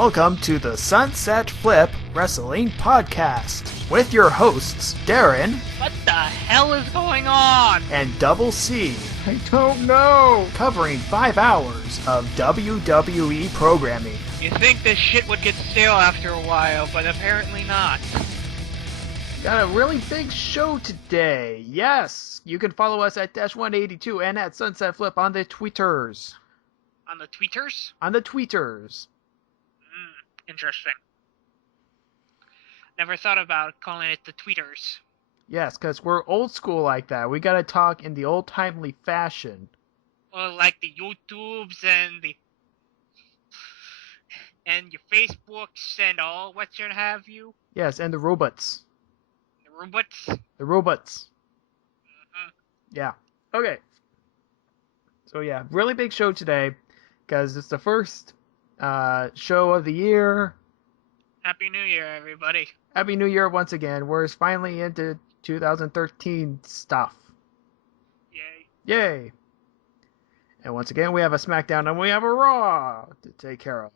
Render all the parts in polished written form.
Welcome to the Sunset Flip Wrestling Podcast with your hosts, Darren. What the hell is going on? And Double C. I don't know. Covering 5 hours of WWE programming. You think this shit would get stale after a while, but apparently not. Got a really big show today. Yes, you can follow us at Dash182 and at Sunset Flip on the Twitters. On the tweeters? On the Tweeters. Interesting. Never thought about calling it the tweeters. Yes, because we're old school like that. We gotta talk in the old-timely fashion. Well, like the YouTubes and your Facebooks and all what should have you. Yes, and the robots. The robots. The robots. Mm-hmm. Yeah. Okay. So yeah, really big show today, because it's the first show of the year. Happy New Year, everybody. Happy New Year once again. We're finally into 2013 stuff. Yay. Yay. And once again, we have a Smackdown and we have a Raw to take care of.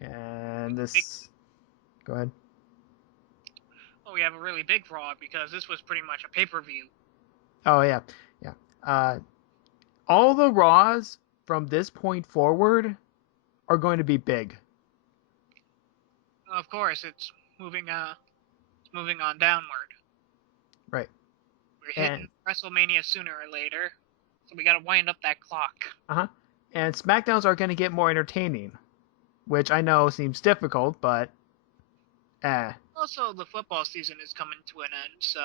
And this... Go ahead. Well, we have a really big Raw because this was pretty much a pay-per-view. Oh, yeah. Yeah. All the Raws from this point forward are going to be big. Of course, it's moving on downward. Right. We're hitting WrestleMania sooner or later, so we gotta wind up that clock. Uh-huh. And Smackdowns are going to get more entertaining, which I know seems difficult, but Also, the football season is coming to an end, so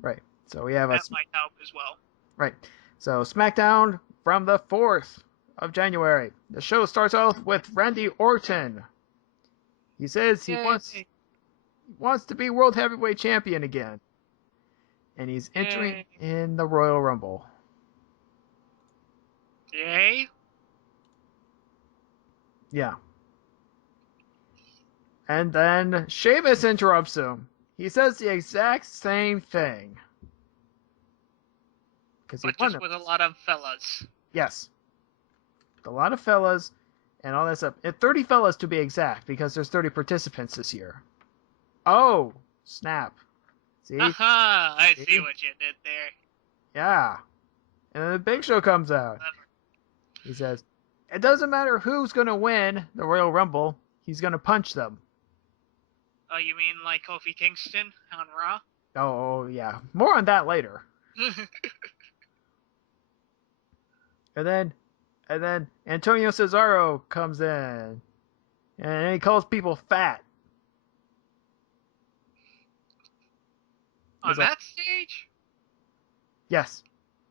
right. So we have that might help as well. Right. So SmackDown from the 4th of January. The show starts off with Randy Orton. He says he wants to be World Heavyweight Champion again. And he's entering in the Royal Rumble. Yay? Yeah. And then Sheamus interrupts him. He says the exact same thing. But just with a lot of fellas. Yes. A lot of fellas and all that stuff. 30 fellas to be exact, because there's 30 participants this year. Oh, snap. See? Aha! I see what you did there. Yeah. And then the Big Show comes out. He says, it doesn't matter who's going to win the Royal Rumble, he's going to punch them. Oh, you mean like Kofi Kingston on Raw? Oh, yeah. More on that later. And then Antonio Cesaro comes in, and he calls people fat. On that stage? Yes.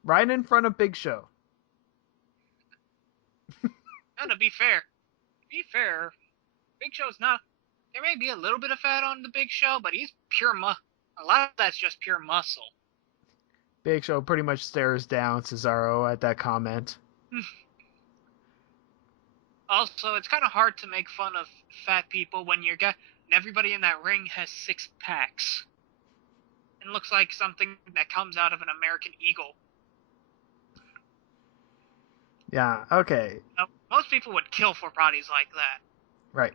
Right in front of Big Show. And to be fair, Big Show's not... There may be a little bit of fat on the Big Show, but he's pure a lot of that's just pure muscle. Big Show pretty much stares down Cesaro at that comment. Also, it's kind of hard to make fun of fat people when everybody in that ring has 6 packs. It looks like something that comes out of an American Eagle. Yeah, okay. Now, most people would kill for bodies like that. Right.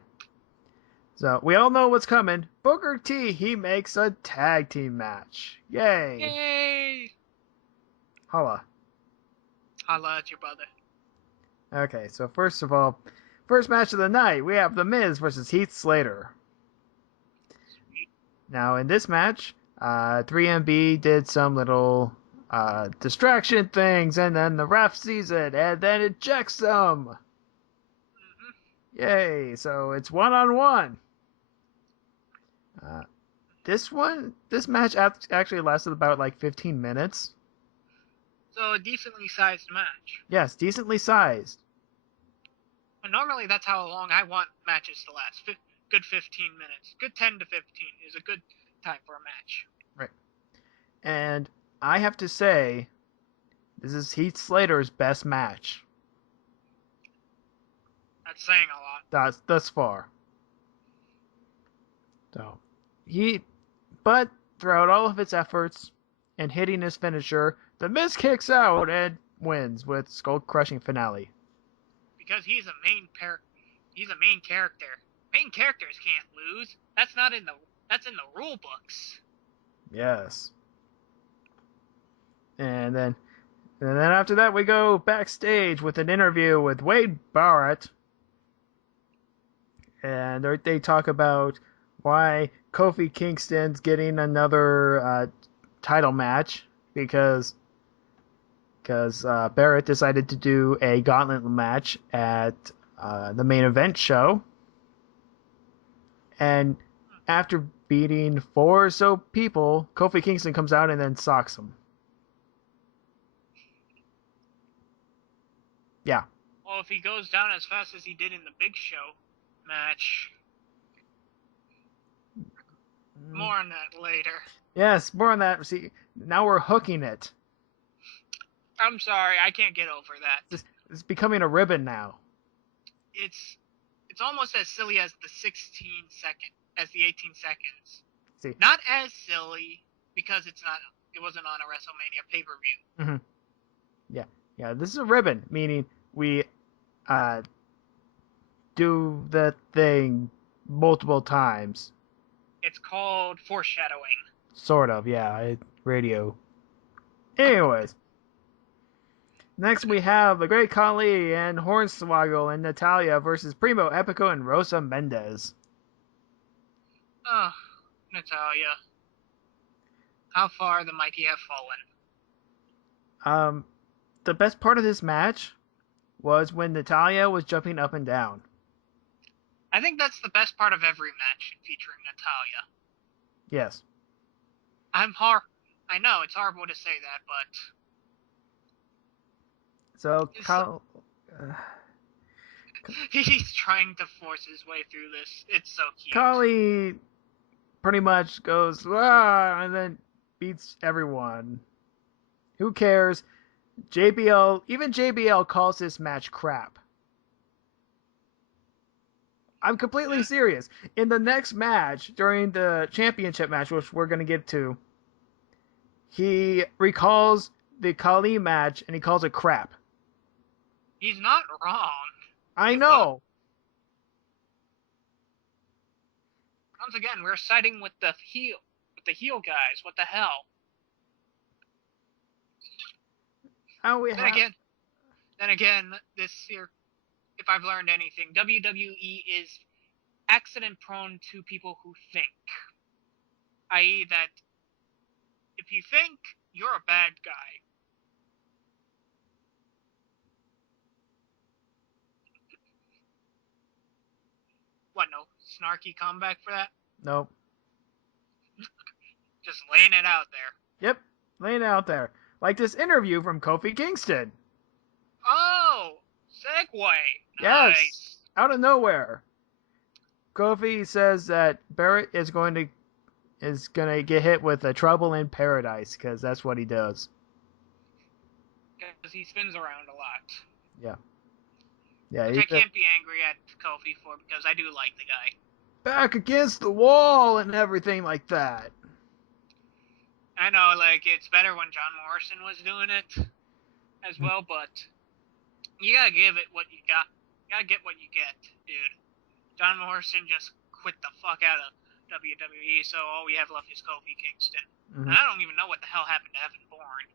So, we all know what's coming. Booker T, he makes a tag team match. Yay! Yay! Holla. Holla at your brother. Okay, so first of all, first match of the night, we have The Miz versus Heath Slater. Sweet. Now, in this match, 3MB did some little distraction things, and then the ref sees it, and then ejects them. Mm-hmm. Yay, so it's 1-on-1. This match actually lasted about like 15 minutes. So a decently sized match. Yes, decently sized. And normally that's how long I want matches to last. Good 15 minutes. Good 10 to 15 is a good time for a match. Right. And I have to say, this is Heath Slater's best match. That's saying a lot. Thus far. So, but throughout all of its efforts and hitting his finisher, The Miz kicks out and wins with skull-crushing finale. because he's a main character. Main characters can't lose. That's in the rule books. Yes. And then after that, we go backstage with an interview with Wade Barrett. And they talk about why Kofi Kingston's getting another title match because Barrett decided to do a gauntlet match at the main event show. And after beating 4 or so people, Kofi Kingston comes out and then socks him. Yeah. Well, if he goes down as fast as he did in the Big Show match. More on that later. Yes, more on that. See, now we're hooking it. I'm sorry, I can't get over that. It's becoming a ribbon now. It's almost as silly as the 18 seconds. See. Not as silly because it wasn't on a WrestleMania pay-per-view. Mm-hmm. Yeah, this is a ribbon, meaning we do the thing multiple times. It's called foreshadowing. Sort of, yeah. Radio. Anyways. Next we have the Great Khali and Hornswoggle and Natalya versus Primo Epico and Rosa Mendez. Oh, Natalya. How far the mighty have fallen. The best part of this match was when Natalya was jumping up and down. I think that's the best part of every match featuring Natalya. Yes. I know, it's horrible to say that, but... So, he's trying to force his way through this. It's so cute. Khali pretty much goes, ah, and then beats everyone. Who cares? Even JBL calls this match crap. I'm completely serious. In the next match, during the championship match, which we're going to get to, he recalls the Khali match and he calls it crap. He's not wrong. I know. Once again, we're siding with the heel guys. What the hell? Then again, this year, if I've learned anything, WWE is accident prone to people who think. I.e. that if you think, you're a bad guy. What, no snarky comeback for that? Nope. Just laying it out there. Yep, laying it out there. Like this interview from Kofi Kingston. Oh, segue. Yes, Nice. out of nowhere. Kofi says that Barrett is going to get hit with a trouble in paradise because that's what he does. Because he spins around a lot. Yeah. Yeah. Which I can't be angry at Kofi for because I do like the guy. Back against the wall and everything like that. I know, like, it's better when John Morrison was doing it as well, but you gotta give it what you got. You gotta get what you get, dude. John Morrison just quit the fuck out of WWE, so all we have left is Kofi Kingston. Mm-hmm. And I don't even know what the hell happened to Evan Bourne.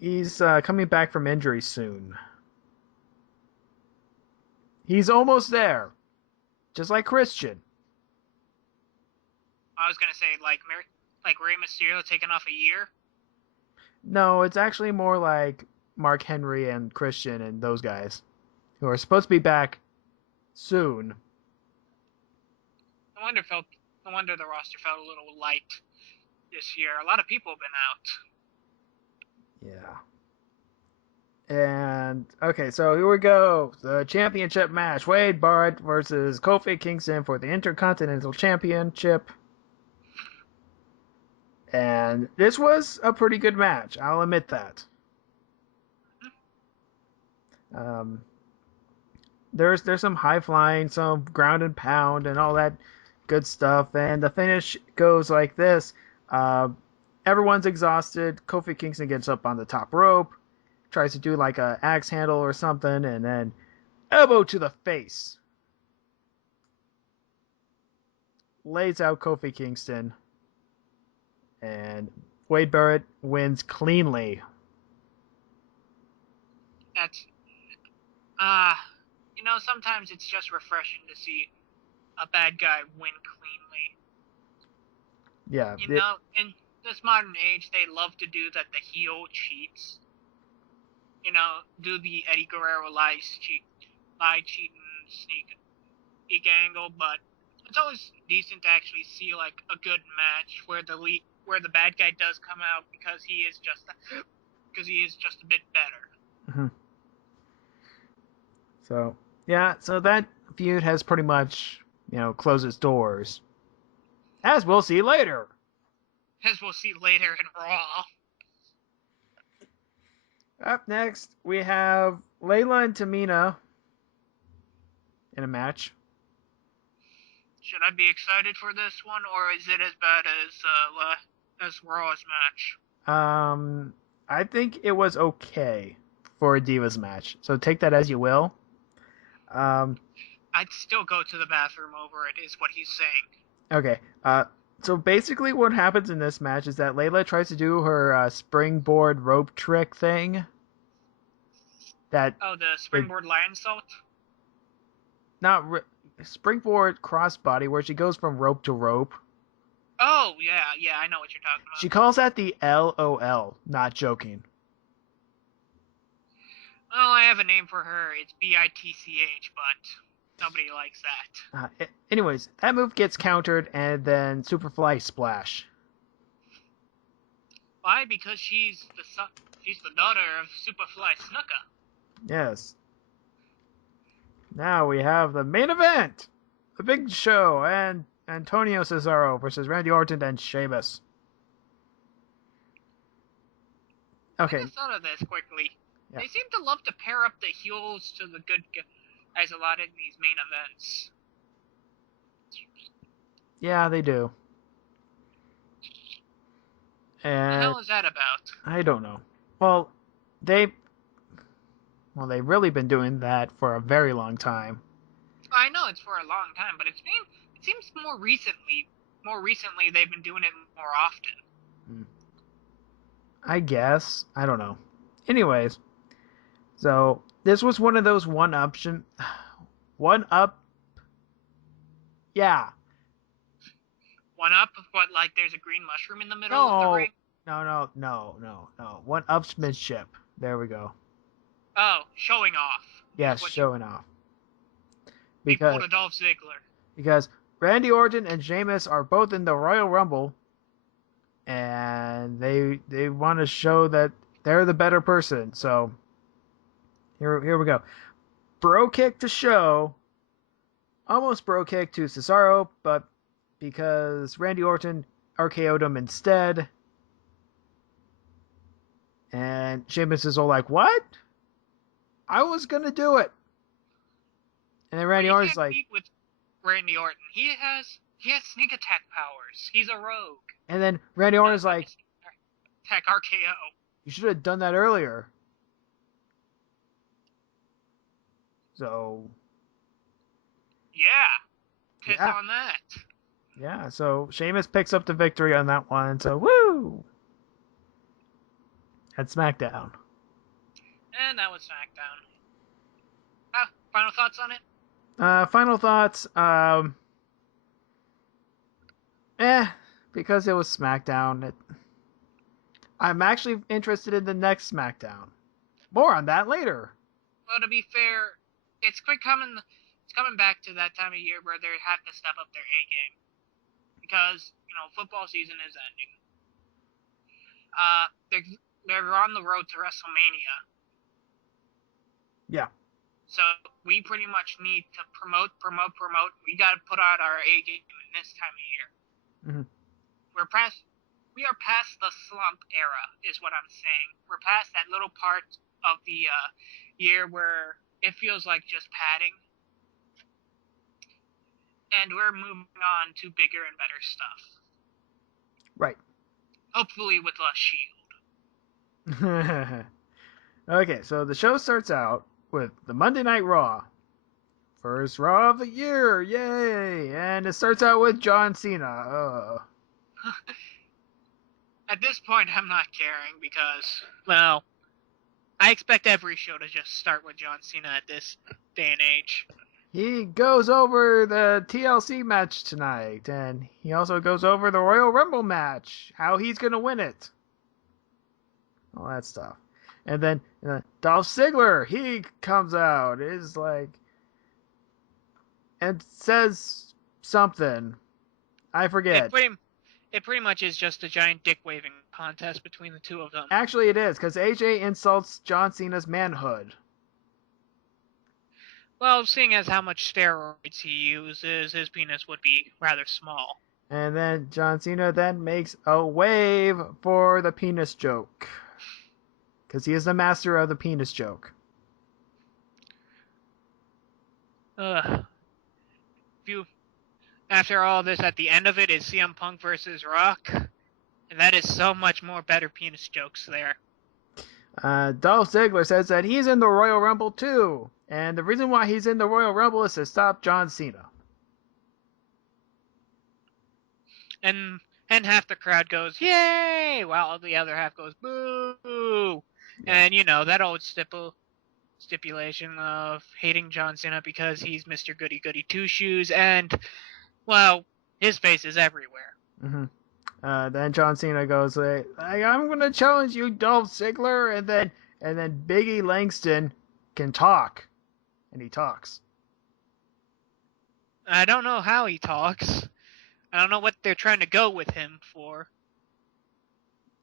He's coming back from injury soon. He's almost there. Just like Christian. I was gonna say, like Rey Mysterio taking off a year? No, it's actually more like Mark Henry and Christian and those guys who are supposed to be back soon. No wonder the roster felt a little light this year. A lot of people have been out. Yeah. And, okay, so here we go. The championship match. Wade Barrett versus Kofi Kingston for the Intercontinental Championship. And this was a pretty good match. I'll admit that. There's some high flying, some ground and pound, and all that good stuff. And the finish goes like this. Everyone's exhausted. Kofi Kingston gets up on the top rope. tries to do like a axe handle or something, and then elbow to the face. Lays out Kofi Kingston, and Wade Barrett wins cleanly. That's sometimes it's just refreshing to see a bad guy win cleanly. Yeah. In this modern age, they love to do that. The heel cheats. Do the Eddie Guerrero lie, cheat, and sneak angle, but it's always decent to actually see like a good match where the bad guy does come out because he is just a bit better. Mm-hmm. So that feud has pretty much closed its doors, as we'll see later. As we'll see later in Raw. Up next, we have Layla and Tamina in a match. Should I be excited for this one, or is it as bad as Raw's match? I think it was okay for a Divas match, so take that as you will. I'd still go to the bathroom over it, is what he's saying. Okay. So basically what happens in this match is that Layla tries to do her springboard rope trick thing. The springboard lion salt? Springboard crossbody, where she goes from rope to rope. Oh, yeah, I know what you're talking about. She calls that the LOL, not joking. Well, I have a name for her. It's BITCH, but nobody likes that. Anyways, that move gets countered, and then Superfly Splash. Why? Because she's the daughter of Superfly Snuka. Yes. Now we have the main event. The Big Show and Antonio Cesaro versus Randy Orton and Sheamus. Okay. I just thought of this quickly. Yeah. They seem to love to pair up the heels to the good guys a lot in these main events. Yeah, they do. And What the hell is that about? I don't know. Well, they've really been doing that for a very long time. I know it's for a long time, but it seems more recently they've been doing it more often. I guess. I don't know. Anyways, so this was one of those yeah. One up, but like there's a green mushroom in the middle of the ring? No. One-upsmanship. There we go. Oh, showing off. Yes, showing off. They pulled a Dolph Ziggler. Because Randy Orton and Sheamus are both in the Royal Rumble, and they want to show that they're the better person. So here we go. Bro kick to Show. Almost bro kick to Cesaro, but because Randy Orton RKO'd him instead. And Sheamus is all like, what? I was going to do it. And then Randy Orton's like... with Randy Orton. He has sneak attack powers. He's a rogue. And then Randy Orton's like... Attack RKO. You should have done that earlier. So... Yeah. Piss on that. Yeah, so Sheamus picks up the victory on that one. So, woo! At SmackDown. And that was SmackDown. Final thoughts on it? Final thoughts. Because it was SmackDown. I'm actually interested in the next SmackDown. More on that later. Well, to be fair, it's coming back to that time of year where they have to step up their A game. Because, football season is ending. They're on the road to WrestleMania. Yeah. So we pretty much need to promote. We got to put out our A game in this time of year. Mm-hmm. We are past the slump era, is what I'm saying. We're past that little part of the year where it feels like just padding. And we're moving on to bigger and better stuff. Right. Hopefully with less Shield. Okay, so the show starts out with the Monday Night Raw. First Raw of the year, yay! And it starts out with John Cena. At this point, I'm not caring because, well, I expect every show to just start with John Cena at this day and age. He goes over the TLC match tonight, and he also goes over the Royal Rumble match, how he's going to win it. All that stuff. And then Dolph Ziggler, he comes out, is like, and says something. I forget. It pretty much is just a giant dick waving contest between the two of them. Actually, it is, because AJ insults John Cena's manhood. Well, seeing as how much steroids he uses, his penis would be rather small. And then John Cena then makes a wave for the penis joke. Because he is the master of the penis joke. After all this, at the end of it is CM Punk versus Rock. And that is so much more better penis jokes there. Dolph Ziggler says that he's in the Royal Rumble too. And the reason why he's in the Royal Rumble is to stop John Cena. And half the crowd goes, yay! While the other half goes, boo! Yeah. And, you know, that old stipulation of hating John Cena because he's Mr. Goody Goody Two Shoes, and, well, his face is everywhere. Mm-hmm. Then John Cena goes, I'm going to challenge you, Dolph Ziggler, and then Biggie Langston can talk. And he talks. I don't know how he talks. I don't know what they're trying to go with him for.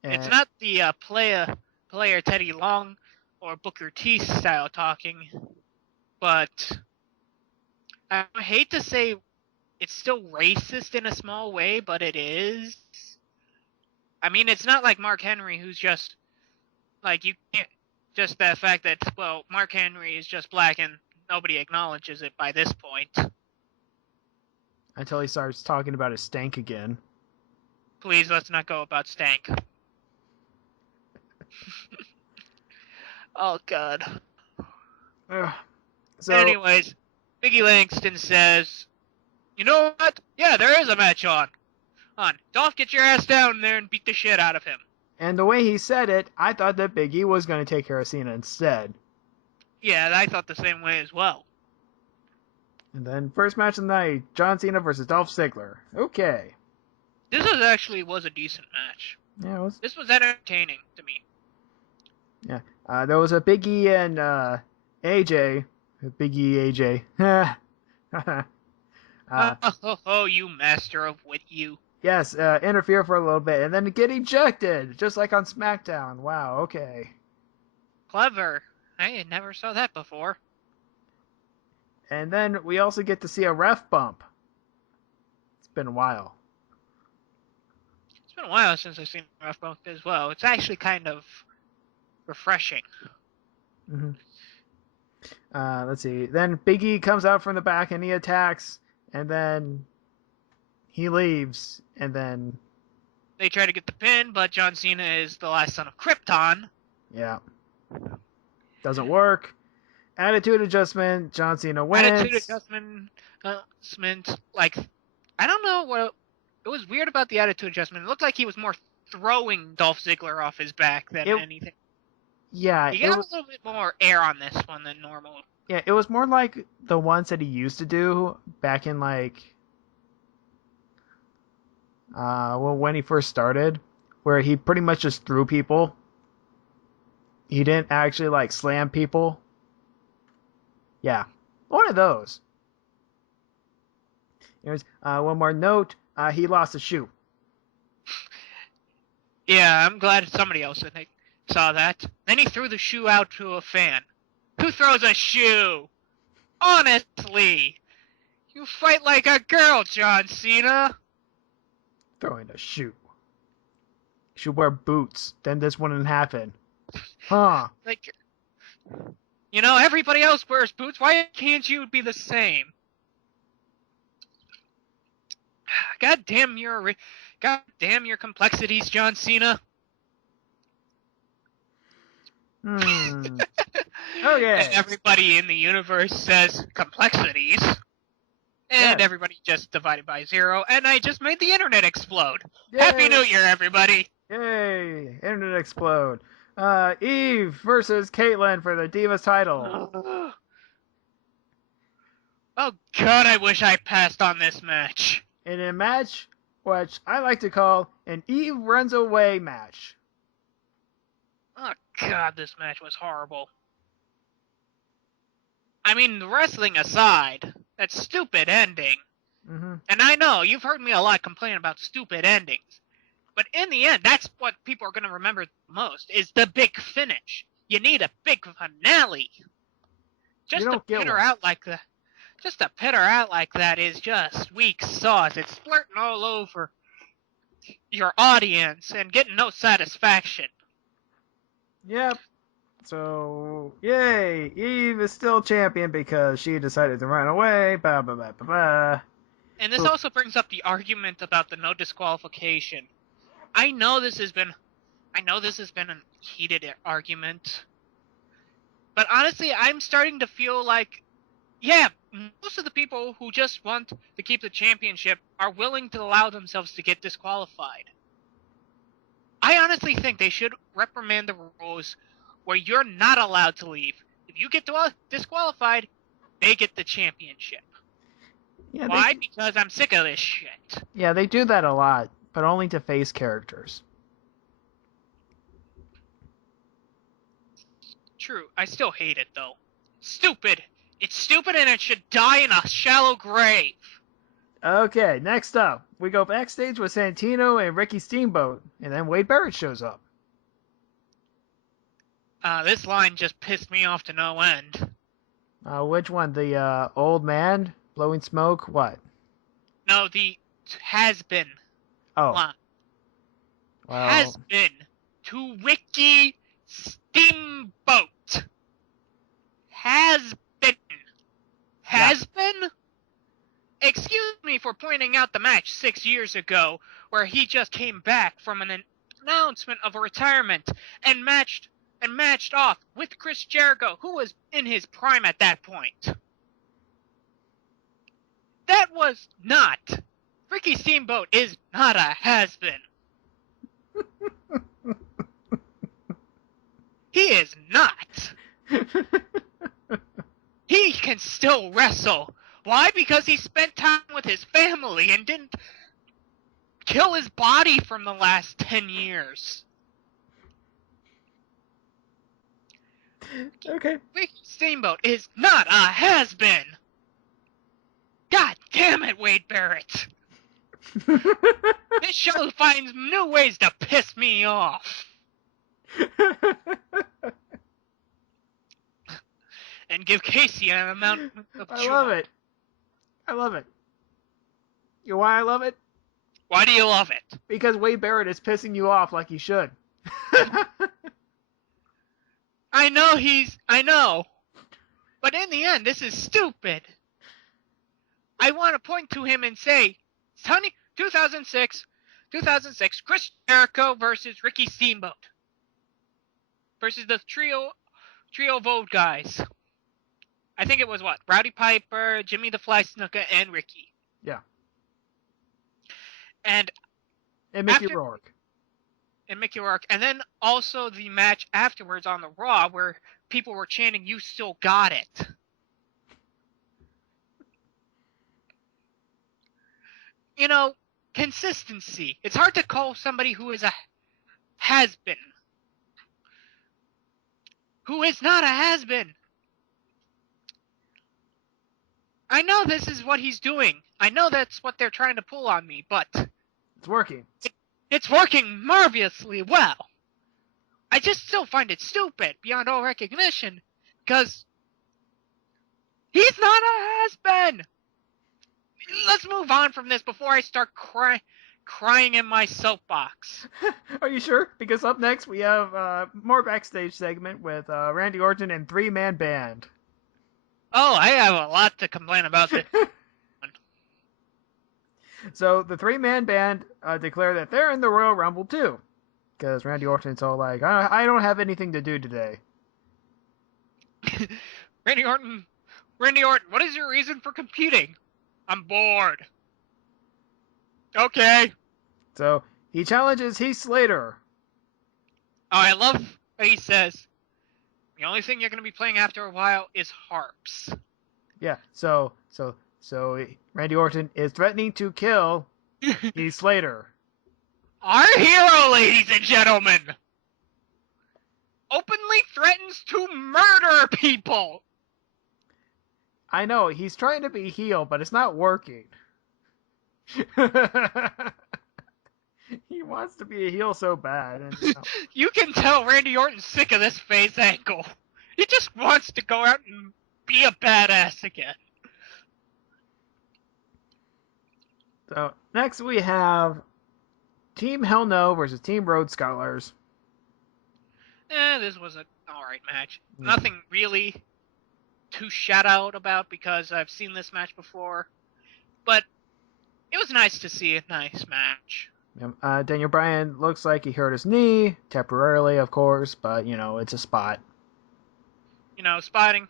And it's not the player Teddy Long or Booker T style talking, but I hate to say it's still racist in a small way, but it is. I mean, it's not like Mark Henry, who's just like, you can't, just the fact that, well, Mark Henry is just black and nobody acknowledges it by this point. Until he starts talking about his stank again. Please, let's not go about stank. Oh, God. So, anyways, Biggie Langston says, you know what? Yeah, there is a match on. Dolph, get your ass down there and beat the shit out of him. And the way he said it, I thought that Big E was going to take care of Cena instead. Yeah, I thought the same way as well. And then first match of the night, John Cena versus Dolph Ziggler. Okay. This was a decent match. Yeah, it was. This was entertaining to me. Yeah. There was a Big E and AJ. Big E AJ. You master of wit, you. Yes, interfere for a little bit and then get ejected, just like on SmackDown. Wow, okay. Clever. I never saw that before. And then we also get to see a ref bump. It's been a while. It's been a while since I've seen a ref bump as well. It's actually kind of refreshing. Mm-hmm. Let's see. Then Big E comes out from the back and he attacks, and then he leaves, and then they try to get the pin, but John Cena is the last son of Krypton. Yeah. Doesn't work. Attitude adjustment. John Cena wins. Attitude adjustment. Like, I don't know what. It was weird about the attitude adjustment. It looked like he was more throwing Dolph Ziggler off his back than anything. Yeah. He got a little bit more air on this one than normal. Yeah, it was more like the ones that he used to do back in, like, when he first started, where he pretty much just threw people. He didn't actually, like, slam people. Yeah, one of those. Here's one more note. He lost a shoe. Yeah, I'm glad somebody else, I think, saw that. Then he threw the shoe out to a fan. Who throws a shoe? Honestly! You fight like a girl, John Cena! Throwing a shoe. You should wear boots. Then this wouldn't happen. Huh. Like, you know, everybody else wears boots. Why can't you be the same? God damn your complexities, John Cena. Okay. And everybody in the universe says complexities. And everybody just divided by 0, and I just made the internet explode. Yay. Happy New Year, everybody! Yay! Internet explode. Eve versus Caitlyn for the Divas title. Oh god, I wish I passed on this match. In a match which I like to call an Eve runs away match. Oh god, this match was horrible. I mean, the wrestling aside, that stupid ending. Mm-hmm. And I know, you've heard me a lot complain about stupid endings. But in the end, that's what people are going to remember most, is the big finish. You need a big finale. Just to pit her out like that. Just to pit her out like that is just weak sauce. It's splurting all over your audience and getting no satisfaction. Yep. So, yay! Eve is still champion because she decided to run away. Ba ba ba ba ba. And this also brings up the argument about the no disqualification. I know this has been a heated argument. But honestly, I'm starting to feel like, yeah, most of the people who just want to keep the championship are willing to allow themselves to get disqualified. I honestly think they should reprimand the rules where you're not allowed to leave. If you get disqualified, they get the championship. Yeah, why? Because I'm sick of this shit. Yeah, they do that a lot, but only to face characters. True. I still hate it, though. Stupid. It's stupid and it should die in a shallow grave. Okay, next up, we go backstage with Santino and Ricky Steamboat, and then Wade Barrett shows up. This line just pissed me off to no end. Which one? The old man blowing smoke? What? No, the has-been line. Well, has-been to Ricky Steamboat. Has-been. Has-been? Excuse me for pointing out the match 6 years ago where he just came back from an announcement of a retirement and matched off with Chris Jericho, who was in his prime at that point. That was not. Ricky Steamboat is not a has-been. He is not. He can still wrestle. Why? Because he spent time with his family and didn't kill his body from the last 10 years. Okay. Ricky Steamboat is not a has-been. God damn it, Wade Barrett. This show finds new ways to piss me off. And give Casey an amount of joy. I love it. You know why I love it? Why do you love it? Because Wade Barrett is pissing you off like he should. I know. But in the end, this is stupid. I want to point to him and say, Sonny, 2006, Chris Jericho versus Ricky Steamboat. Versus the trio of old guys. I think it was what? Rowdy Piper, Jimmy the Fly Snuka, and Ricky. Yeah. And Mickey Rourke. And Mickey Rourke. And then also the match afterwards on the Raw where people were chanting, "You still got it." You know, consistency. It's hard to call somebody who is a has-been. Who is not a has-been. I know this is what he's doing. I know that's what they're trying to pull on me, but it's working. It's working marvelously well. I just still find it stupid beyond all recognition, because he's not a has-been. Let's move on from this before I start crying in my soapbox. Are you sure? Because up next we have more backstage segment with Randy Orton and 3-Man Band. Oh, I have a lot to complain about this. So the 3-Man Band declare that they're in the Royal Rumble too. Because Randy Orton's all like, I don't have anything to do today. Randy Orton, what is your reason for competing? I'm bored. Okay. So he challenges Heath Slater. Oh, I love what he says. The only thing you're going to be playing after a while is harps. Yeah, so Randy Orton is threatening to kill Heath Slater. Our hero, ladies and gentlemen, openly threatens to murder people. I know, he's trying to be heel, but it's not working. He wants to be a heel so bad. And, You can tell Randy Orton's sick of this face angle. He just wants to go out and be a badass again. So next we have Team Hell No versus Team Rhodes Scholars. This was an alright match. Nothing really to shout out about because I've seen this match before. But it was nice to see a nice match. Daniel Bryan looks like he hurt his knee, temporarily of course, but it's a spot. Spotting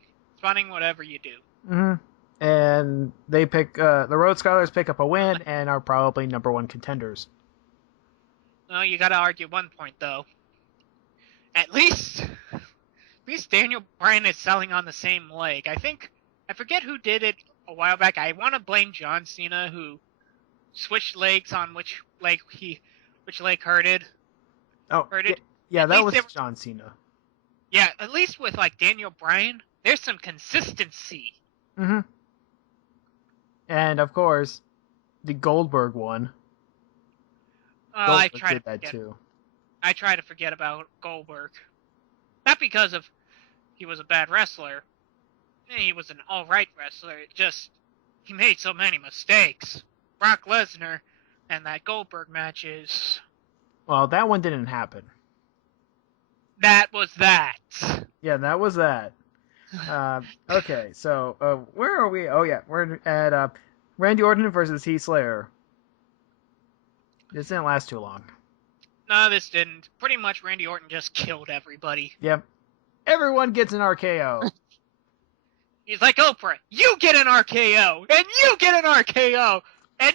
whatever you do. Mm-hmm. And they the Rhodes Scholars pick up a win and are probably number one contenders. Well, you gotta argue one point though. At least Daniel Bryan is selling on the same leg. I forget who did it a while back. I want to blame John Cena, who switched legs on which leg hurted. Oh, hurted. Yeah, that was John Cena. Yeah, at least with Daniel Bryan, there's some consistency. Mm-hmm. And of course, the Goldberg one. I try to forget about Goldberg. Not because of he was a bad wrestler. He was an alright wrestler. It just he made so many mistakes. Brock Lesnar and that Goldberg match is... Well, that one didn't happen. That was that. Yeah, that was that. Okay, so where are we? Oh yeah, we're at Randy Orton versus Heath Slater. This didn't last too long. No, this didn't. Pretty much Randy Orton just killed everybody. Yep. Everyone gets an RKO. He's like Oprah, you get an RKO, and you get an RKO, and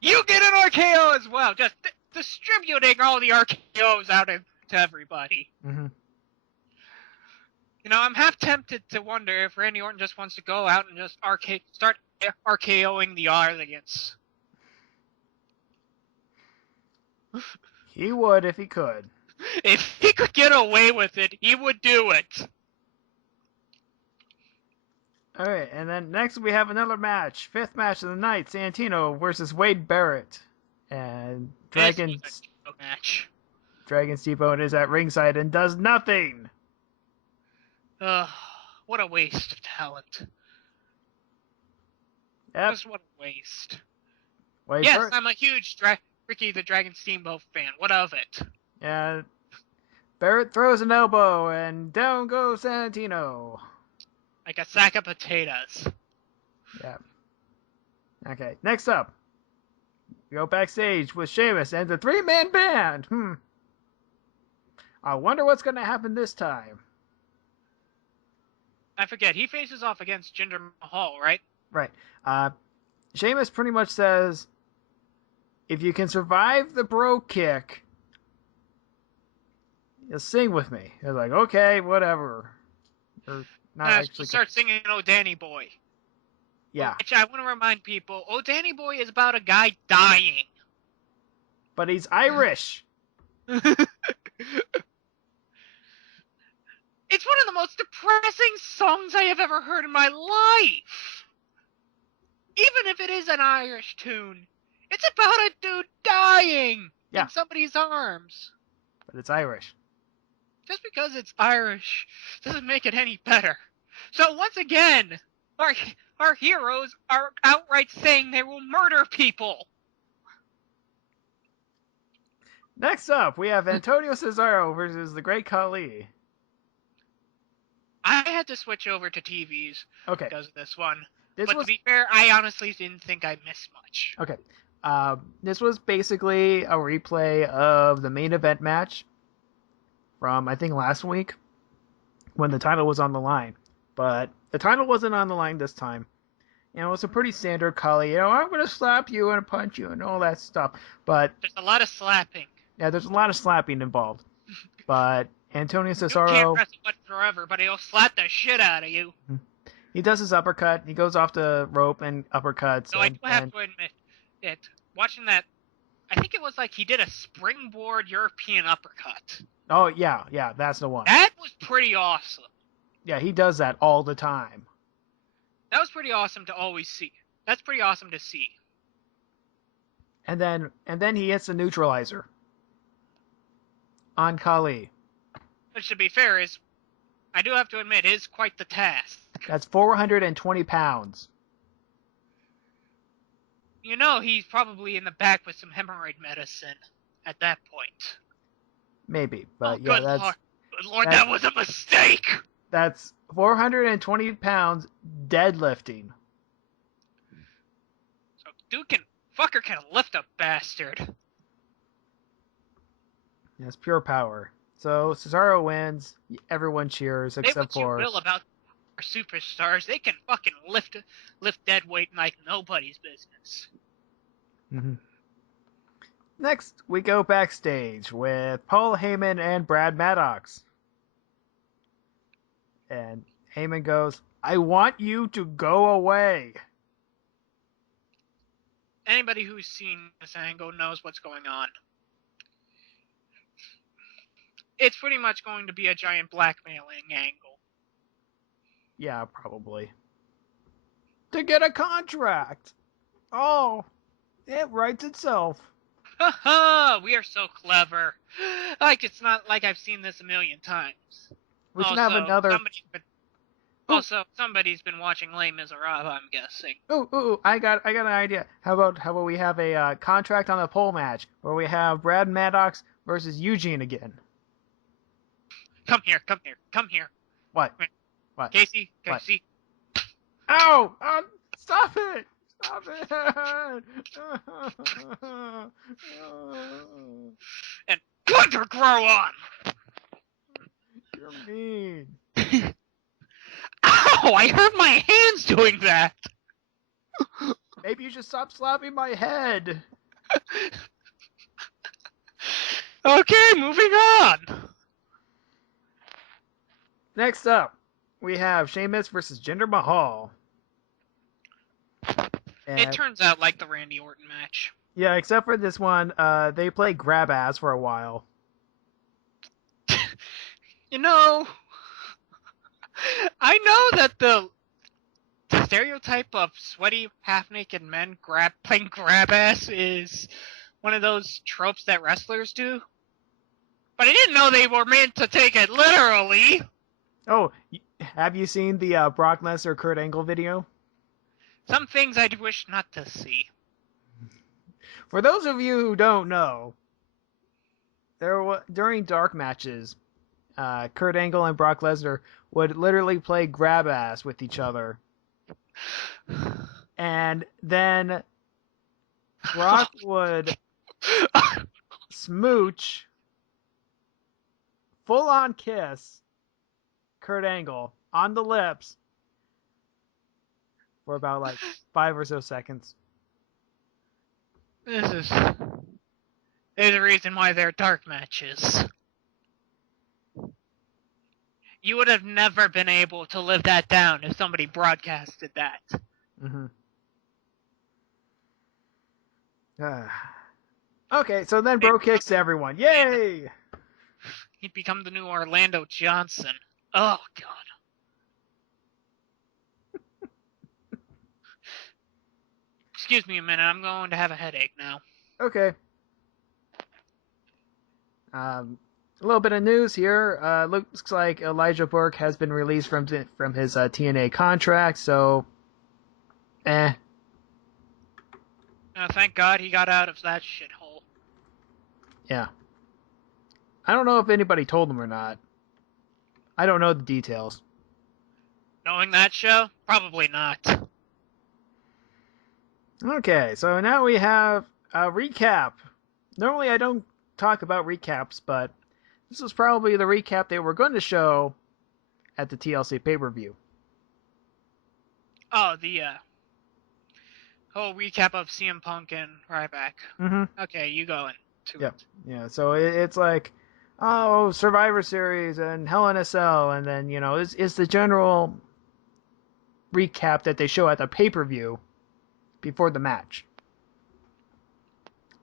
you get an RKO as well. Just distributing all the RKOs out to everybody. Mm-hmm. I'm half tempted to wonder if Randy Orton just wants to go out and just start RKOing the audience. He would if he could. If he could get away with it, he would do it. Alright, and then next we have another match. Fifth match of the night, Santino versus Wade Barrett. And Dragon Steamboat is at ringside and does nothing. What a waste of talent. Yep. Just what a waste. Yes, I'm a huge Ricky the Dragon Steamboat fan. What of it? Yeah. Barrett throws an elbow and down goes Santino. Like a sack of potatoes. Yeah. Okay, next up. We go backstage with Sheamus and the three-man band. I wonder what's going to happen this time. I forget. He faces off against Jinder Mahal, right? Right. Sheamus pretty much says, if you can survive the bro kick, you'll sing with me. They're like, okay, whatever. Start singing "Oh Danny Boy." Yeah. Which I want to remind people, "Oh Danny Boy" is about a guy dying. But he's Irish. It's one of the most depressing songs I have ever heard in my life. Even if it is an Irish tune, it's about a dude dying in somebody's arms. But it's Irish. Just because it's Irish doesn't make it any better. So once again, our heroes are outright saying they will murder people. Next up, we have Antonio Cesaro versus the Great Khali. I had to switch over to TVs because of this one. To be fair, I honestly didn't think I missed much. Okay. This was basically a replay of the main event match from, I think, last week. when the title was on the line. But the title wasn't on the line this time. And it was a pretty standard Kali, I'm going to slap you and punch you and all that stuff. But there's a lot of slapping. Yeah, there's a lot of slapping involved. But Antonio You Cesaro... can't wrestle much forever, but he'll slap the shit out of you. He does his uppercut. He goes off the rope and uppercuts. So I do have to admit that watching that, I think it was like he did a springboard European uppercut. Oh, yeah, that's the one. That was pretty awesome. Yeah, he does that all the time. That was pretty awesome to always see. That's pretty awesome to see. And then he hits the neutralizer on Kali. Which, to be fair, I do have to admit, is quite the task. That's 420 pounds. He's probably in the back with some hemorrhoid medicine at that point. Maybe, but Good Lord, that was a mistake! That's 420 pounds deadlifting. So fucker can lift a bastard. That's pure power. So Cesaro wins. Everyone cheers except for... Say what you will about our superstars. They can fucking lift dead weight like nobody's business. Mm-hmm. Next, we go backstage with Paul Heyman and Brad Maddox. And Heyman goes, I want you to go away. Anybody who's seen this angle knows what's going on. It's pretty much going to be a giant blackmailing angle. Yeah, probably. To get a contract. Oh, it writes itself. Haha, we are so clever. Like, it's not like I've seen this a million times. We should have another... Somebody's been watching Les Miserables, I'm guessing. Ooh, I got an idea. How about we have a contract on a pole match where we have Brad Maddox versus Eugene again? Come here. What? What? Casey. Ow! Stop it! And Gunter grow on! You're mean. Ow! I hurt my hands doing that! Maybe you should stop slapping my head. Okay, moving on! Next up, we have Sheamus versus Jinder Mahal. And, it turns out like the Randy Orton match. Yeah, except for this one, they play grab ass for a while. I know that the stereotype of sweaty, half-naked men playing grab ass is one of those tropes that wrestlers do. But I didn't know they were meant to take it literally. Oh, have you seen the Brock Lesnar Kurt Angle video? Some things I'd wish not to see. For those of you who don't know, during dark matches, Kurt Angle and Brock Lesnar would literally play grab ass with each other. And then Brock would smooch, full on kiss Kurt Angle on the lips for about like 5 or so seconds. There's a reason why they're dark matches. You would have never been able to live that down if somebody broadcasted that. Mm-hmm. Okay, so then Bro kicks everyone. Yay! He'd become the new Orlando Johnson. Oh, God. Excuse me a minute, I'm going to have a headache now. Okay. A little bit of news here. Looks like Elijah Burke has been released from his TNA contract, so... Thank God he got out of that shithole. Yeah. I don't know if anybody told him or not. I don't know the details. Knowing that show? Probably not. Okay, so now we have a recap. Normally I don't talk about recaps, but this was probably the recap they were going to show at the TLC pay-per-view. Oh, the whole recap of CM Punk and Ryback. Mm-hmm. Okay, you go into it. Yeah. So it's like, oh, Survivor Series and Hell in a Cell, and then it's the general recap that they show at the pay-per-view before the match.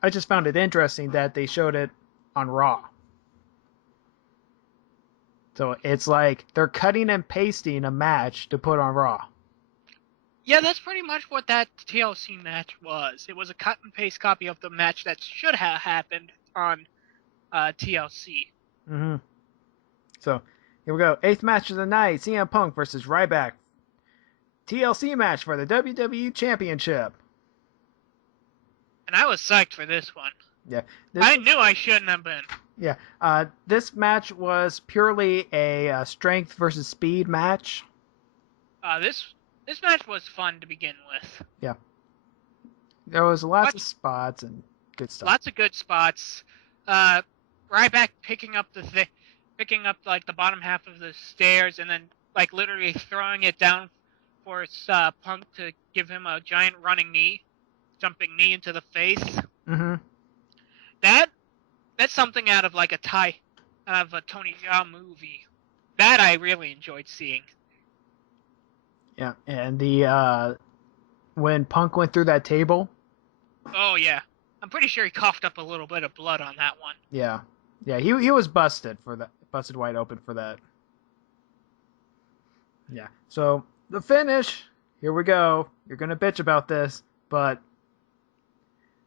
I just found it interesting that they showed it on Raw. So it's like they're cutting and pasting a match to put on Raw. Yeah, that's pretty much what that TLC match was. It was a cut and paste copy of the match that should have happened on TLC. Mm-hmm. So here we go. 8th match of the night: CM Punk versus Ryback. TLC match for the WWE Championship. And I was psyched for this one. Yeah. I knew I shouldn't have been. Yeah. This match was purely a strength versus speed match. This match was fun to begin with. Yeah. There was lots of spots and good stuff. Lots of good spots. Ryback picking up like the bottom half of the stairs and then like literally throwing it down for Punk to give him a giant jumping knee into the face. Mm-hmm. That's something out of like a Tony Jaa movie. That I really enjoyed seeing. Yeah, and the when Punk went through that table. Oh yeah, I'm pretty sure he coughed up a little bit of blood on that one. Yeah, he was busted wide open for that. Yeah, so the finish. Here we go. You're gonna bitch about this, but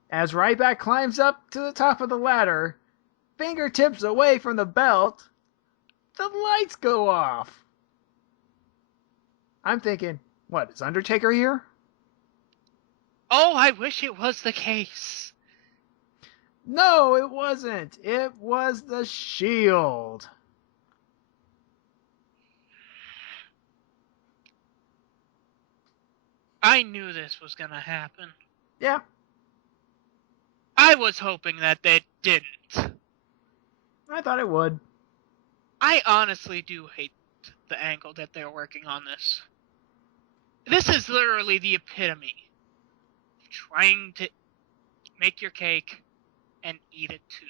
as Ryback climbs up to the top of the ladder, fingertips away from the belt, the lights go off. I'm thinking, what, is Undertaker here? Oh, I wish it was the case. No, it wasn't. It was the Shield. I knew this was gonna happen. Yeah. I was hoping that they didn't. I thought it would. I honestly do hate the angle that they're working on this. This is literally the epitome of trying to make your cake and eat it too.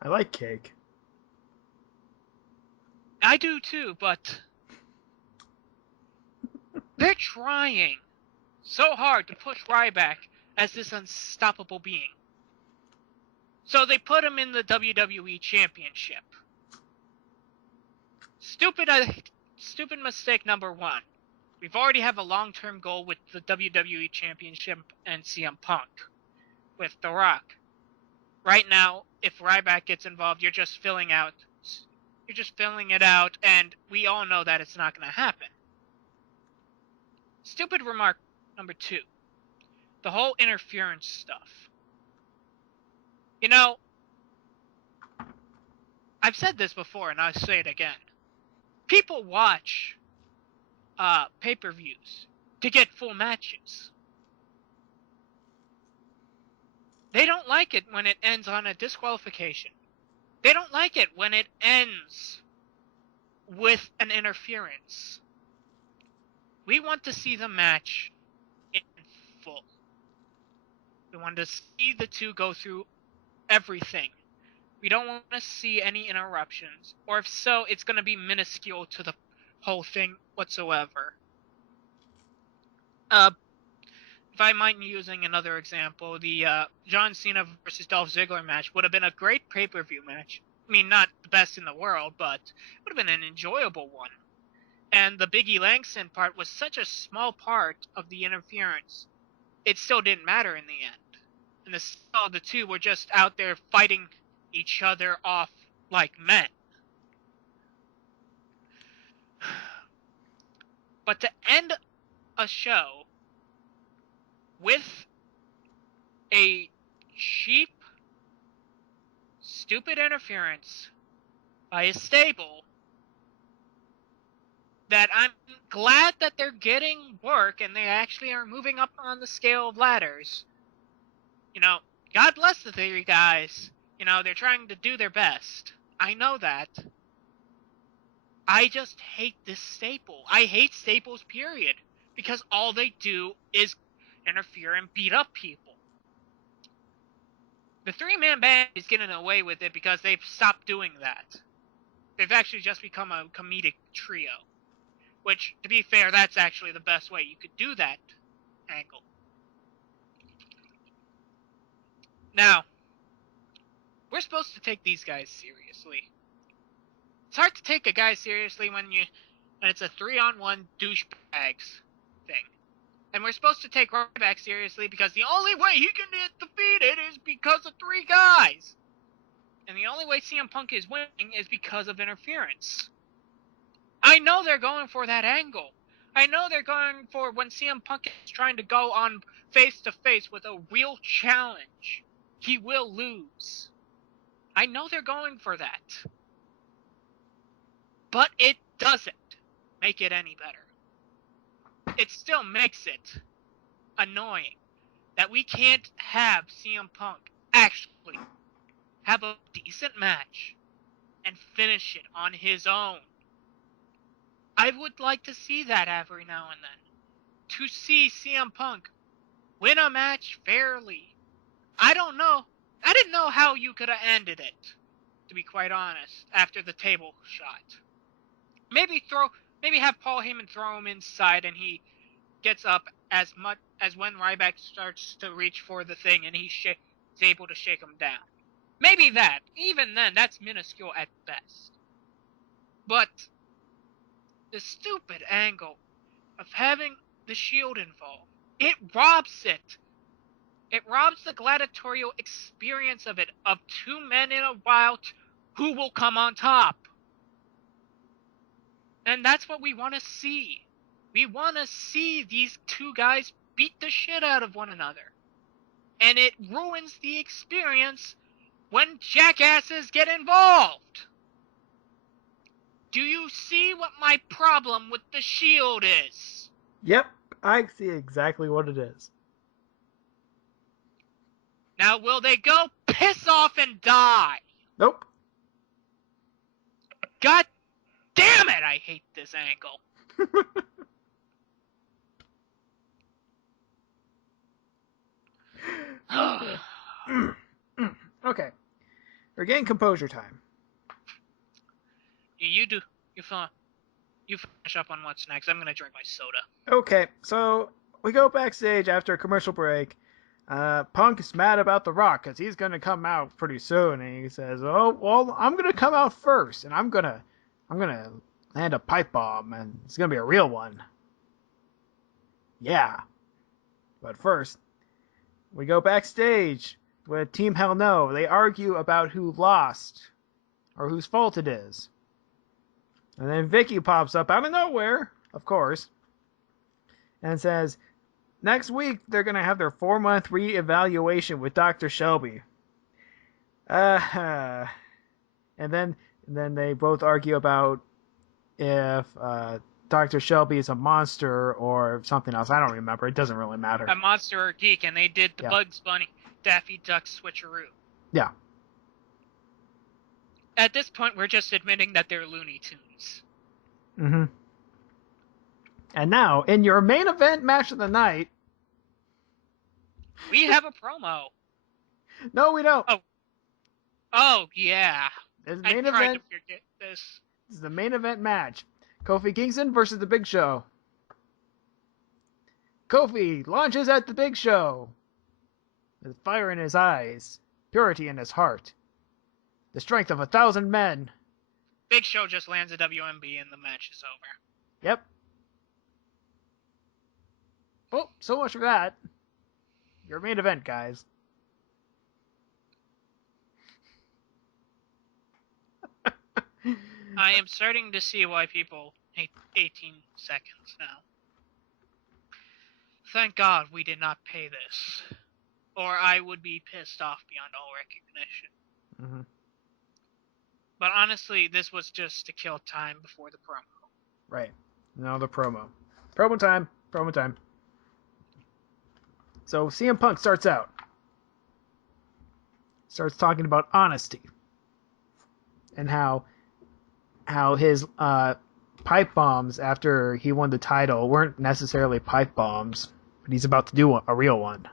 I like cake. I do too, but they're trying so hard to push Ryback as this unstoppable being. So they put him in the WWE Championship. Stupid mistake number one. We've already have a long-term goal with the WWE Championship and CM Punk with The Rock. Right now, if Ryback gets involved, you're just filling it out, and we all know that it's not going to happen. Stupid remark number two. The whole interference stuff. You know, I've said this before, and I'll say it again. People watch pay-per-views to get full matches. They don't like it when it ends on a disqualification. They don't like it when it ends with an interference. We want to see the match in full. We want to see the two go through everything. We don't want to see any interruptions, or if so, it's going to be minuscule to the whole thing whatsoever. If I mind using another example, the John Cena versus Dolph Ziggler match would have been a great pay-per-view match. I mean, not the best in the world, but it would have been an enjoyable one. And the Biggie Langston part was such a small part of the interference, it still didn't matter in the end. And the two were just out there fighting each other off like men. But to end a show with a cheap, stupid interference by a stable that I'm glad that they're getting work and they actually are moving up on the scale of ladders. You know, God bless the three guys. You know, they're trying to do their best. I know that. I just hate this staple. I hate staples, period. Because all they do is interfere and beat up people. The three-man band is getting away with it because they've stopped doing that. They've actually just become a comedic trio. Which, to be fair, that's actually the best way you could do that angle. Now, we're supposed to take these guys seriously. It's hard to take a guy seriously when it's a 3-on-1 douchebags thing. And we're supposed to take Ryback seriously because the only way he can get defeated is because of 3 guys. And the only way CM Punk is winning is because of interference. I know they're going for that angle. I know they're going for when CM Punk is trying to go on face-to-face with a real challenge, he will lose. I know they're going for that. But it doesn't make it any better. It still makes it annoying that we can't have CM Punk actually have a decent match and finish it on his own. I would like to see that every now and then. To see CM Punk win a match fairly. I don't know. I didn't know how you could have ended it, to be quite honest, after the table shot. Maybe have Paul Heyman throw him inside and he gets up as much as when Ryback starts to reach for the thing and he's able to shake him down. Maybe that. Even then, that's minuscule at best. But the stupid angle of having the Shield involved, it robs it. It robs the gladiatorial experience of it, of 2 men in a bout who will come on top. And that's what we want to see. We want to see these 2 guys beat the shit out of one another. And it ruins the experience when jackasses get involved. Do you see what my problem with the Shield is? Yep, I see exactly what it is. Now, will they go piss off and die? Nope. God damn it, I hate this angle. Okay. Regain composure time. You finish up on what's next. I'm gonna drink my soda. Okay, so we go backstage after a commercial break. Punk is mad about The Rock because he's gonna come out pretty soon, and he says, "Oh, well, I'm gonna come out first, and I'm gonna land a pipe bomb, and it's gonna be a real one." Yeah, but first, we go backstage with Team Hell No. They argue about who lost or whose fault it is. And then Vicky pops up out of nowhere, of course, and says, next week they're going to have their 4-month reevaluation with Dr. Shelby. And then they both argue about if Dr. Shelby is a monster or something else. I don't remember. It doesn't really matter. A monster or a geek, and they did the Bugs Bunny Daffy Duck switcheroo. Yeah. At this point, we're just admitting that they're Looney Tunes. Mm-hmm. And now, in your main event match of the night... we have a promo. No, we don't. Oh yeah. This main event, to forget this. This is the main event match. Kofi Kingston versus The Big Show. Kofi launches at The Big Show. With fire in his eyes, purity in his heart, the strength of 1,000 men. Big Show just lands a WMB and the match is over. Yep. Well, so much for that. Your main event, guys. I am starting to see why people hate 18 seconds now. Thank God we did not pay this, or I would be pissed off beyond all recognition. Mm-hmm. But honestly, this was just to kill time before the promo. Right. Now the promo. Promo time. Promo time. So CM Punk starts out. Starts talking about honesty. And how how his pipe bombs after he won the title weren't necessarily pipe bombs, but he's about to do a real one.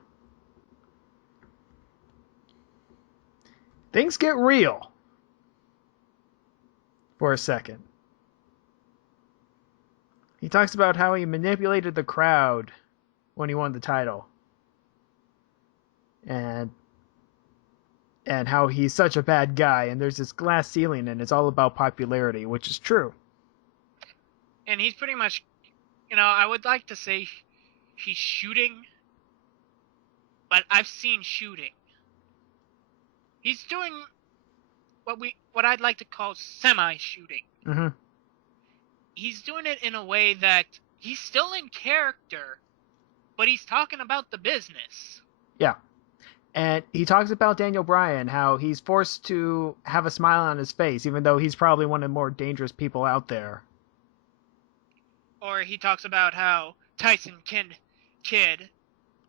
Things get real for a second. He talks about how he manipulated the crowd when he won the title. And how he's such a bad guy, and there's this glass ceiling, and it's all about popularity, which is true. And he's pretty much, I would like to say he's shooting, but I've seen shooting. He's doing what I'd like to call semi-shooting. Mm-hmm. He's doing it in a way that he's still in character, but he's talking about the business. Yeah. And he talks about Daniel Bryan, how he's forced to have a smile on his face, even though he's probably one of the more dangerous people out there. Or he talks about how Tyson Kidd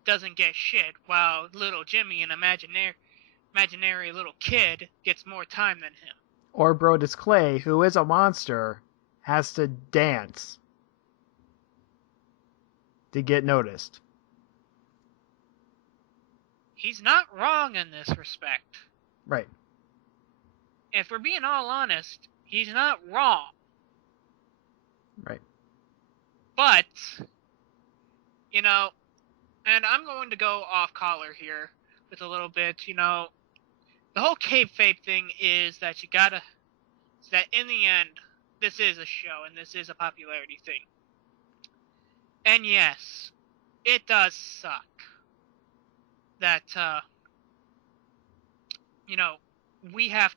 doesn't get shit, while little Jimmy, an imaginary little kid, gets more time than him. Or Brodus Clay, who is a monster, has to dance to get noticed. He's not wrong in this respect. Right. If we're being all honest, he's not wrong. Right. But, and I'm going to go off collar here with a little bit, the whole kayfabe thing is that that in the end, this is a show and this is a popularity thing. And yes, it does suck that, we have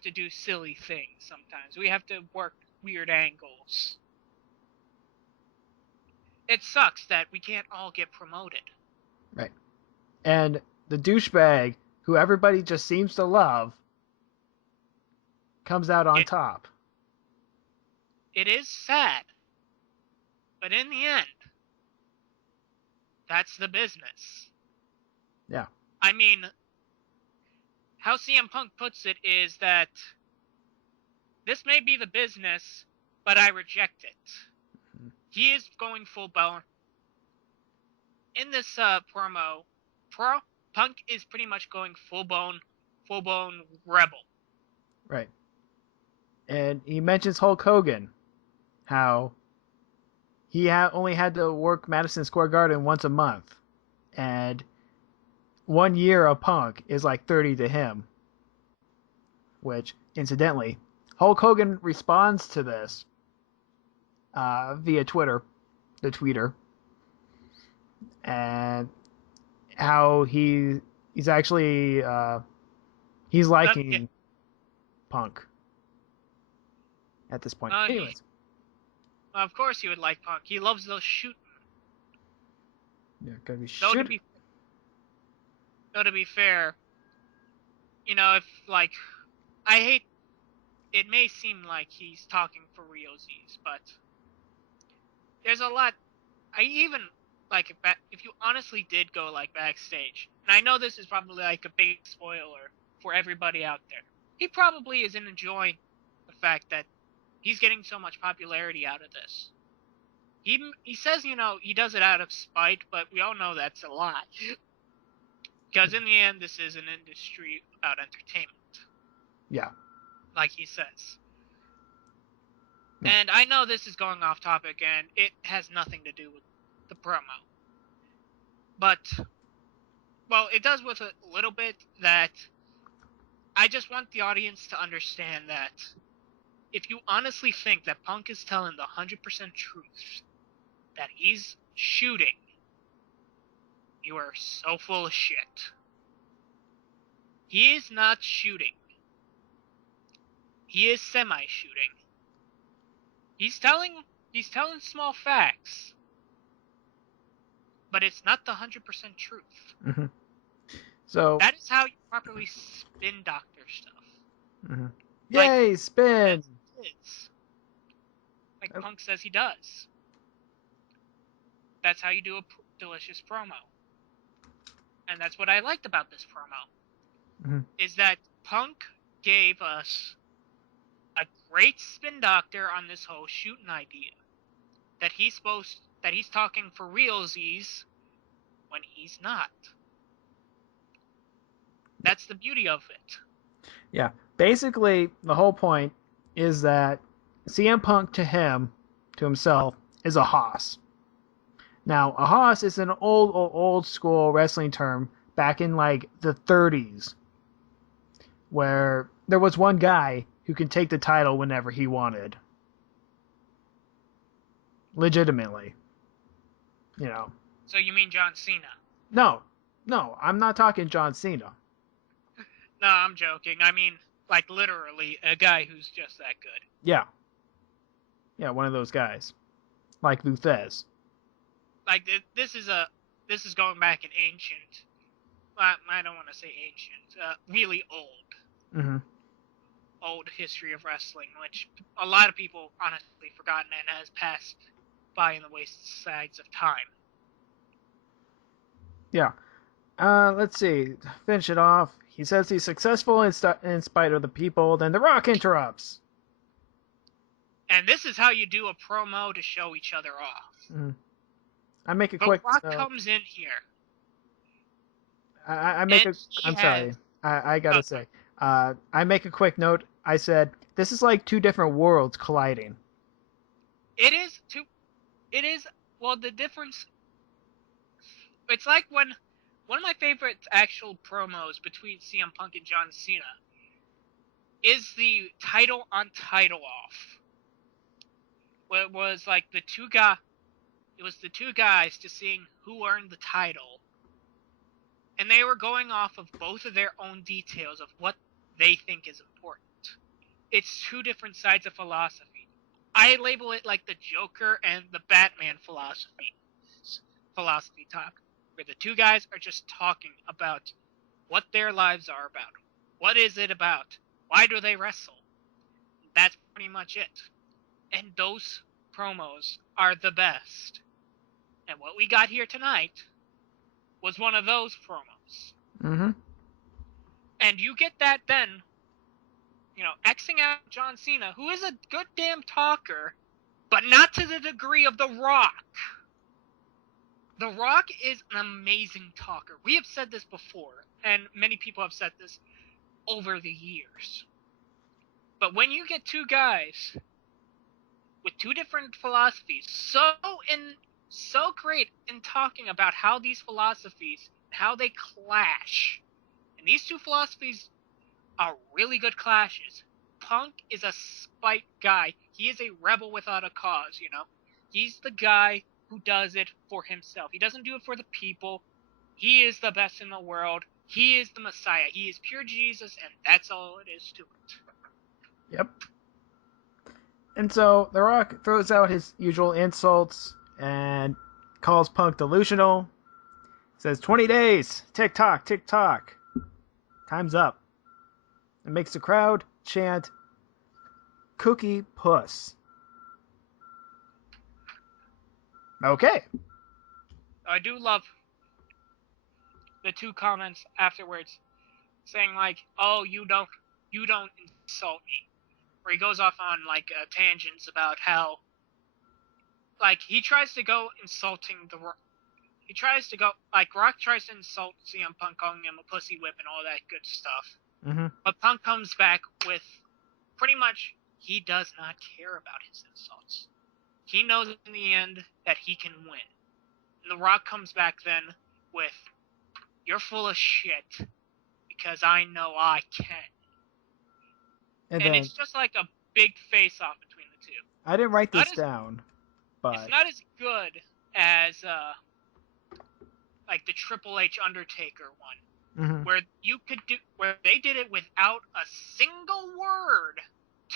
to do silly things sometimes. We have to work weird angles. It sucks that we can't all get promoted. Right. And the douchebag, who everybody just seems to love, comes out on top. It is sad. But in the end, that's the business. Yeah. I mean, how CM Punk puts it is that this may be the business, but I reject it. Mm-hmm. He is going full blown. In this promo, Punk is pretty much going full blown rebel. Right. And he mentions Hulk Hogan, how he only had to work Madison Square Garden once a month, and 1 year of Punk is like 30 to him. Which, incidentally, Hulk Hogan responds to this via Twitter, the tweeter, and how he's actually he's liking Punk at this point. Anyways. Of course he would like Punk. He loves those shooting. Yeah, gotta be shooting. Though to be fair, if, I hate, it may seem like he's talking for realsies, but there's a lot, if you honestly did go, backstage, and I know this is probably, a big spoiler for everybody out there, he probably isn't enjoying the fact that he's getting so much popularity out of this. He says, he does it out of spite, but we all know that's a lie. Because in the end, this is an industry about entertainment. Yeah. Like he says. Yeah. And I know this is going off topic, and it has nothing to do with the promo. But, well, it does with a little bit that I just want the audience to understand that if you honestly think that Punk is telling the 100% truth, that he's shooting, you are so full of shit. He is not shooting. He is semi-shooting. He's telling small facts, but it's not the 100% truth. Mm-hmm. So that is how you properly spin doctor stuff. Mm-hmm. Yay, spin! Punk says he does. That's how you do a delicious promo. And that's what I liked about this promo. Mm-hmm. Is that Punk gave us a great spin doctor on this whole shooting idea. That he's talking for realsies when he's not. That's the beauty of it. Yeah. Basically, the whole point is that CM Punk to himself, is a hoss. Now, a hoss is an old school wrestling term back in like the 30s, where there was one guy who could take the title whenever he wanted. Legitimately. You know. So you mean John Cena? No, I'm not talking John Cena. No, I'm joking. I mean, like, literally, a guy who's just that good. Yeah. Yeah, one of those guys. Like Luthez. Like, this is going back in ancient, I don't want to say ancient, really old. Mm-hmm. Old history of wrestling, which a lot of people honestly forgotten and has passed by in the waysides of time. Yeah. Let's see. Finish it off. He says he's successful in spite of the people. Then The Rock interrupts. And this is how you do a promo to show each other off. Mm-hmm. I make a quick. The Rock comes in here. I'm sorry. I gotta say. I make a quick note. I said this is like two different worlds colliding. It is two. It is. Well, the difference. It's like when one of my favorite actual promos between CM Punk and John Cena is the title on title off. Where it was like the two guys to seeing who earned the title. And they were going off of both of their own details of what they think is important. It's two different sides of philosophy. I label it like the Joker and the Batman philosophy talk, where the two guys are just talking about what their lives are about. What is it about? Why do they wrestle? That's pretty much it. And those promos are the best. And what we got here tonight was one of those promos. Mm-hmm. And you get that then, Xing out John Cena, who is a good damn talker, but not to the degree of The Rock. The Rock is an amazing talker. We have said this before, and many people have said this over the years. But when you get two guys with two different philosophies, so great in talking about how these philosophies, how they clash. And these two philosophies are really good clashes. Punk is a spite guy. He is a rebel without a cause, He's the guy who does it for himself. He doesn't do it for the people. He is the best in the world. He is the Messiah. He is pure Jesus, and that's all it is to it. Yep. And so The Rock throws out his usual insults and calls Punk delusional. Says 20 days. Tick tock, tick tock. Time's up. And makes the crowd chant Cookie Puss. Okay. I do love the two comments afterwards saying like, "Oh, you don't insult me." Where he goes off on like tangents about how like he tries to go insulting the Rock. He tries to go like Rock tries to insult CM Punk, calling him a pussy whip and all that good stuff. Mm-hmm. But Punk comes back with pretty much he does not care about his insults. He knows in the end that he can win. And The Rock comes back then with, "You're full of shit because I know I can." And then, it's just like a big face-off between the two. I didn't write this down, but it's not as good as like the Triple H Undertaker one, mm-hmm. where they did it without a single word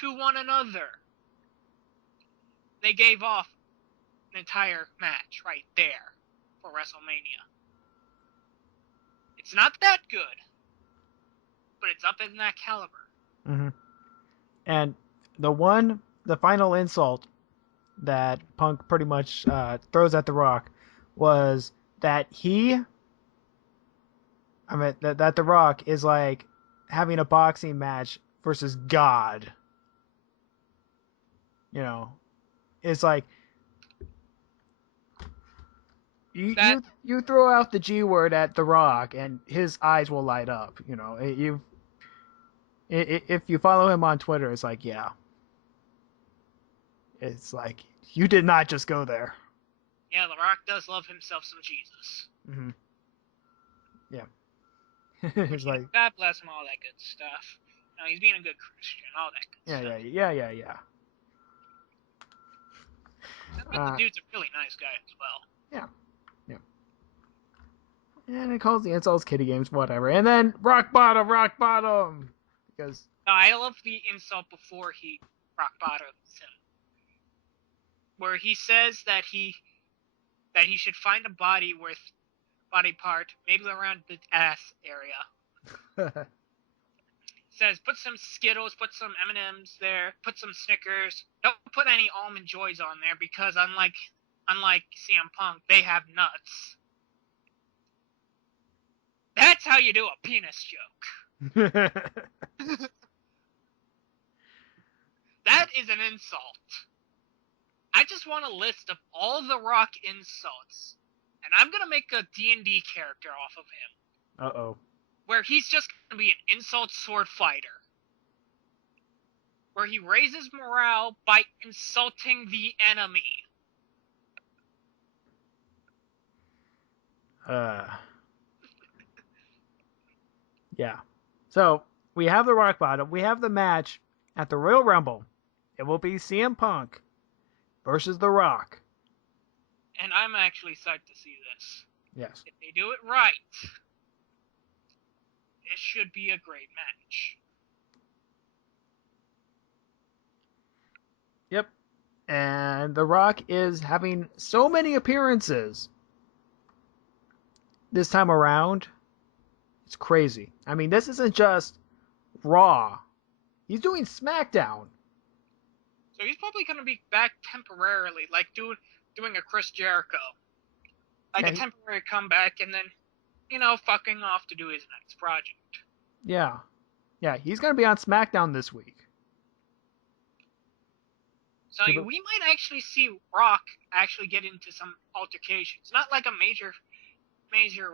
to one another. They gave off an entire match right there for WrestleMania. It's not that good, but it's up in that caliber. Mm-hmm. And the final insult that Punk pretty much throws at The Rock was that that The Rock is like having a boxing match versus God. You know, it's like you throw out the G word at The Rock and his eyes will light up. You know, if you follow him on Twitter, it's like, yeah, it's like you did not just go there. Yeah, The Rock does love himself some Jesus. Mm-hmm. Yeah. It's like, God bless him, all that good stuff. No, he's being a good Christian, all that good stuff. yeah. I bet the dude's a really nice guy as well. Yeah. And it calls the insults kiddie games, whatever. And then rock bottom. Because no, I love the insult before he rock bottoms him, where he says that he should find a body part, maybe around the ass area. Says put some Skittles, put some M&Ms there, put some Snickers. Don't put any Almond Joys on there because unlike CM Punk, they have nuts. That's how you do a penis joke. That is an insult. I just want a list of all the Rock insults, and I'm gonna make a D&D character off of him. Uh-oh. Where he's just gonna be an insult sword fighter. Where he raises morale by insulting the enemy. Yeah. So, we have the rock bottom. We have the match at the Royal Rumble. It will be CM Punk versus The Rock. And I'm actually psyched to see this. Yes. If they do it right, this should be a great match. Yep. And The Rock is having so many appearances this time around. It's crazy. I mean, this isn't just Raw. He's doing SmackDown. So he's probably going to be back temporarily, like doing a Chris Jericho. Like a temporary comeback and then, fucking off to do his next project. Yeah. Yeah, he's going to be on SmackDown this week. So we might actually see Rock actually get into some altercations. Not like a major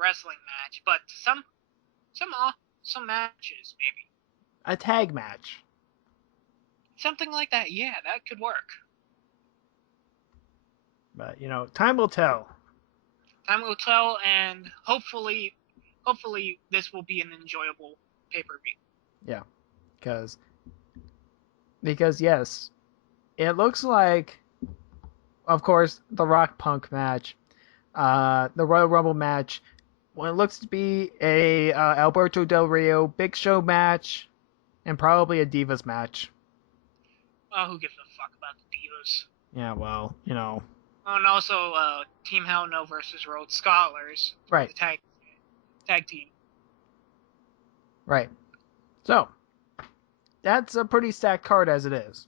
wrestling match, but some matches, maybe. A tag match. Something like that, yeah, that could work. But, time will tell. Time will tell, and hopefully this will be an enjoyable pay-per-view. Yeah, because yes, it looks like, of course, the Rock Punk match, the Royal Rumble match, well, it looks to be a Alberto Del Rio Big Show match, and probably a Divas match. Well, who gives a fuck about the Divas? Yeah, well, Oh, and also Team Hell No versus Rhodes Scholars. Right. The tag team. Right. So, that's a pretty stacked card as it is.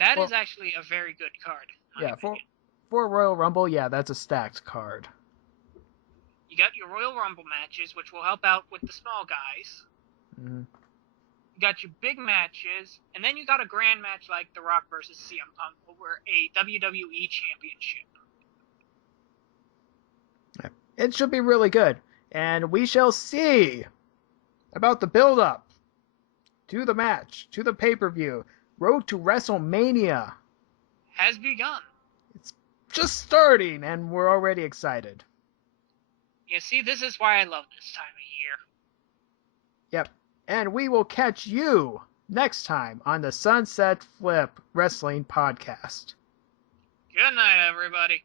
That is actually a very good card. Yeah, for Royal Rumble, yeah, that's a stacked card. You got your Royal Rumble matches, which will help out with the small guys. Mm-hmm. You got your big matches, and then you got a grand match like The Rock versus CM Punk over a WWE Championship. It should be really good, and we shall see about the build-up to the match, to the pay-per-view. Road to WrestleMania has begun. It's just starting, and we're already excited. You see, this is why I love this time of year. Yep. And we will catch you next time on the Sunset Flip Wrestling Podcast. Good night, everybody.